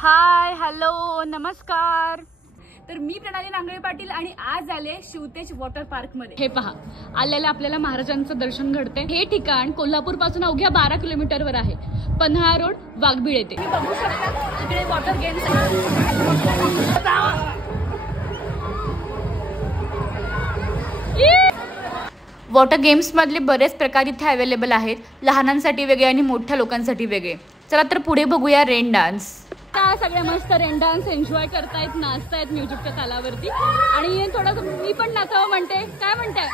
Hi hello नमस्कार. तर मी प्रणाली नांगरे पाटील आणि आज आले शिवतेज वॉटर पार्क मध्ये. हे पहा, आलेल्या आपल्याला महाराजांचं दर्शन घडते. हे ठिकाण कोल्हापूर पासून अवघ्या 12 किलोमीटरवर आहे. पन्हाळा रोड, वाघबीळ येथे. तुम्ही बघू शकता इकडे वॉटर गेम्स. वॉटर गेम्स मधले बरेच प्रकार इथे अवेलेबल आहेत. लहानांसाठी वेगळे आणि मोठ्या लोकांसाठी वेगळे. चला तर पुढे बघूया रेन डान्स. सगळे मस्त रेन डान्स एन्जॉय करतायत, नाचतायत म्युझिकच्या तालावरती. आणि थोडंसं मी पण नाचावं म्हणते. काय म्हणताय?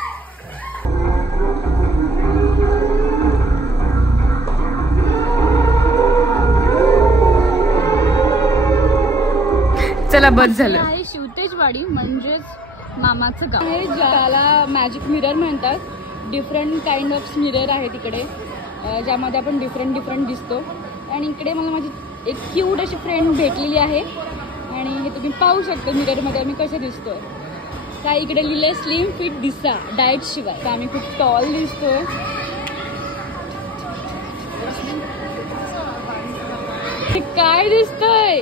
चला बस झालं. आहे शिवतेजवाडी म्हणजेच मामाचं गाव आहे, ज्याला मॅजिक मिरर म्हणतात. डिफरंट काइंड ऑफ मिरर आहे तिकडे, ज्यामध्ये आपण डिफरंट दिसतो. आणि इकडे मला माझी एक क्यूट अशी फ्रेंड भेटलेली आहे आणि हे तुम्ही पाहू शकता मिररमध्ये आम्ही कसं दिसतोय. काय इकडे लिहिलंय स्लिम फिट दिसा डाएट शिवाय. तर आम्ही खूप टॉल दिसतोय. काय दिसतोय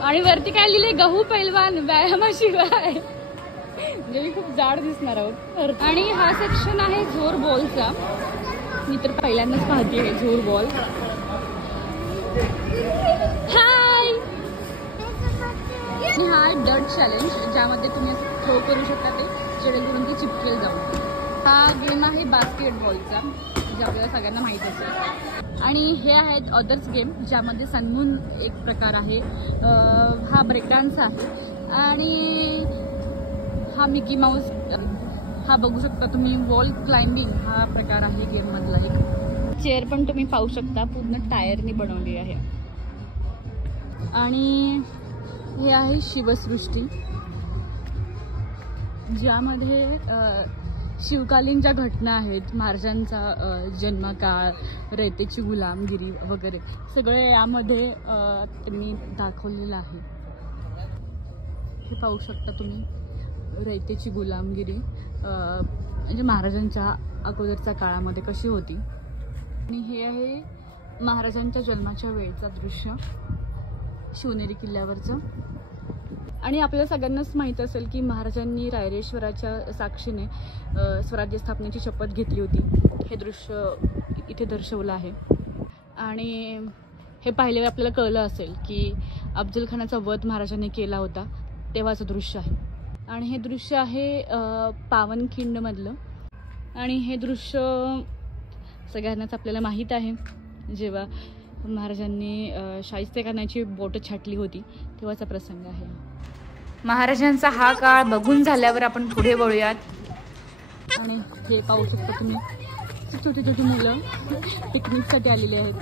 आणि वरती काय लिहिलंय गहू पैलवान व्यायामाशिवाय. म्हणजे मी खूप जाड दिसणार आहोत. आणि हा सेक्शन आहे झोर बॉलचा. मी तर पहिल्यांदाच पाहते झोर बॉल. हाय. आणि हा डर्ट चॅलेंज, ज्यामध्ये तुम्ही असं थ्रो करू शकता ते, जेणेकरून ती चिपकेल जाऊन. हा गेम आहे बास्केटबॉलचा, जे आपल्याला सगळ्यांना माहीत असेल. आणि हे आहेत अदर्स गेम, ज्यामध्ये सनमून एक प्रकार आहे. हा ब्रेक डान्स आहे. आणि हा मिकी माऊस, हा बघू शकता तुम्ही. वॉल क्लाइम्बिंग हा प्रकार आहे गेम मधला एक. चेअर पण तुम्ही पाहू शकता, पूर्ण टायरनी बनवली आहे. आणि हे आहे शिवसृष्टी, ज्यामध्ये शिवकालीन ज्या घटना आहेत, महाराजांचा जन्मकाळ, रयतेची गुलामगिरी वगैरे सगळे यामध्ये त्यांनी दाखवलेलं आहे. हे पाहू शकता तुम्ही, रयतेची गुलामगिरी म्हणजे महाराजांच्या अगोदरच्या काळामध्ये कशी होती. आणि हे आहे महाराजांच्या जन्माच्या वेळचा दृश्य शिवनेरी किल्ल्यावरचं. आणि आपल्याला सगळ्यांनाच माहीत असेल की महाराजांनी रायरेश्वराच्या साक्षीने स्वराज्य स्थापनेची शपथ घेतली होती. हे दृश्य इथे दर्शवलं आहे. आणि हे पाहिल्यावर आपल्याला कळलं असेल की अफजल खानाचा वध महाराजांनी केला होता, तेव्हाचं दृश्य आहे. आणि हे दृश्य आहे पावनखिंडमधलं. आणि हे दृश्य सगळ्यांनाच आपल्याला माहीत आहे, जेव्हा महाराजांनी शाहिस्तेखानाची बोटं छाटली होती तेव्हाचा प्रसंग आहे. महाराजांचा हा काळ बघून झाल्यावर आपण पुढे वळूयात. आणि हे पाहू शकता तुम्ही, छोटी मुलं पिकनिकसाठी आलेली आहेत.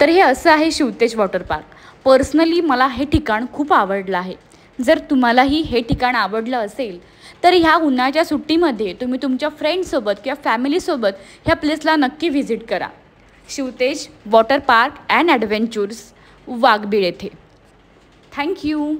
तर हे असं आहे शिवतेज वॉटर पार्क. पर्सनली मला हे ठिकाण खूप आवडलं आहे. जर तुम्हालाही हे ठिकाण आवडलं असेल तर ह्या उन्हाळ्याच्या सुट्टीमध्ये तुम्ही तुमच्या फ्रेंड्ससोबत किंवा फॅमिलीसोबत ह्या प्लेसला नक्की व्हिजिट करा. Shivtej water park and adventures, वाघबीळ येथे. थँक्यू.